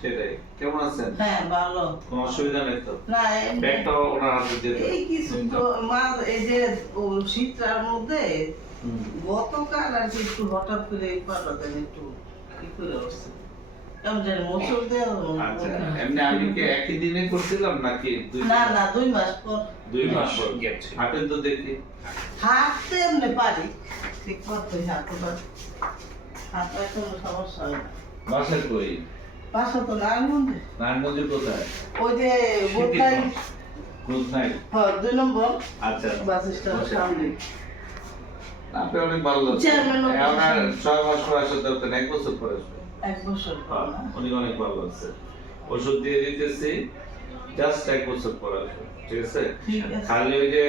সেটাই। কেমন আছেন? হ্যাঁ ভালো। কোনো অসুবিধা নেই তো? না ব্যাগটা ওনার হাতে দিয়ে দেন। এই কিছু তো এই যে শীতটার মধ্যে গতকাল আর কি একটু হঠাৎ করে এই পাটা দেন একটু কি করে আসছে কেমন জানি মোচড় দেওয়া আচ্ছা, এমনি আমি কি একই দিনে করছিলাম নাকি না না 2 মাস পর 2 মাস পর গেছে? হাঁটেন তো দেখি। হাঁটতে এমনি পারি ঠিক মতোই হাঁটতে পারি, হাঁটতে কোনো সমস্যা হয় না। বাসা কই? বাসা তো নারায়ণগঞ্জে। নারায়ণগঞ্জে কোথায়? ওই যে বোধহয় কোথায়? হ্যাঁ 2 নম্বর আচ্ছা, বাস স্ট্যান্ডের সামনে। আপনি অনেক ভালো লোক। চেয়ারম্যান আপনার 6 মাস পর আসতে দরকার, 1 বছর পর আসবে। 1 বছর পর না? উনি অনেক ভালো আছে। ওষুধ দিয়ে দিতেছি, জাস্ট 1 বছর পর আসবে। ঠিক আছে? ঠিক আছে। খালি ওই যে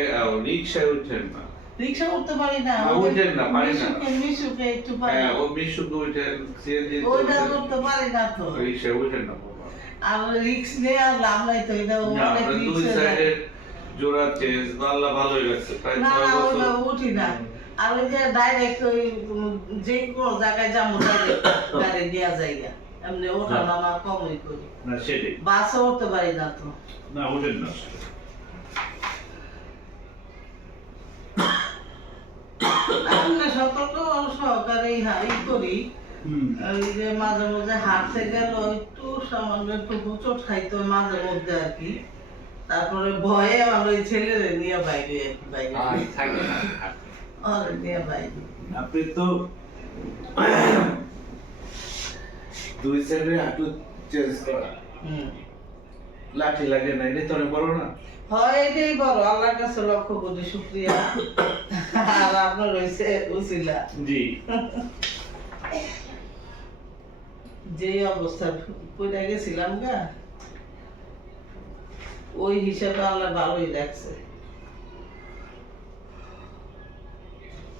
রিক্সায় উঠেন না। রিক্সা উঠতে পারি না। উঠেন না, পারি না। মিশুকে একটু পারি। হ্যাঁ, ও মিশুকে উঠেন, সিএনজি ওইটা করতে পারি না তো। রিক্সায় উঠেন না বাবা। আর রিক্স নিয়ে আর লাভ নাই তো, এটা না, অনেক আপনার দুই রিক্স। সাইডে জোড়া চেঞ্জ, আল্লাহ ভালোই লাগছে। প্রায় না 6 না বছর। ওইটা উঠি না। আর ওই যে ডাইরেক্ট ওই যে কোনো জায়গায় যাবো ডাইরেক্ট গাড়ি দেওয়া জায়গা এমনি ওঠা নামা কমই করি। না সেটাই। বাসও উঠতে পারি না তো। না উঠেন না। আমরা সতর্ক সহকারে ই করি। ওই যে মাঝে মাঝে হাঁটতে গেল একটু সামান্য একটু হোঁচট খাইতো মাঝে মধ্যে আর কি, তারপরে ভয়ে আমার ওই ছেলেরে নিয়ে বাইরে বাইরে নিয়ে বাইরে। আপনি তো দুই সাইডে হাঁটু চেঞ্জ করা, লাঠি লাগে না, এটা তো অনেক বড় না? হয় এটাই বড়, আল্লাহর কাছে লক্ষ কোটি শুকরিয়া। আর আপনার হইছে উসিলা। জি। যে অবস্থা পড়ে গেছিলাম গা, ওই হিসাবে আল্লাহ ভালোই রাখছে।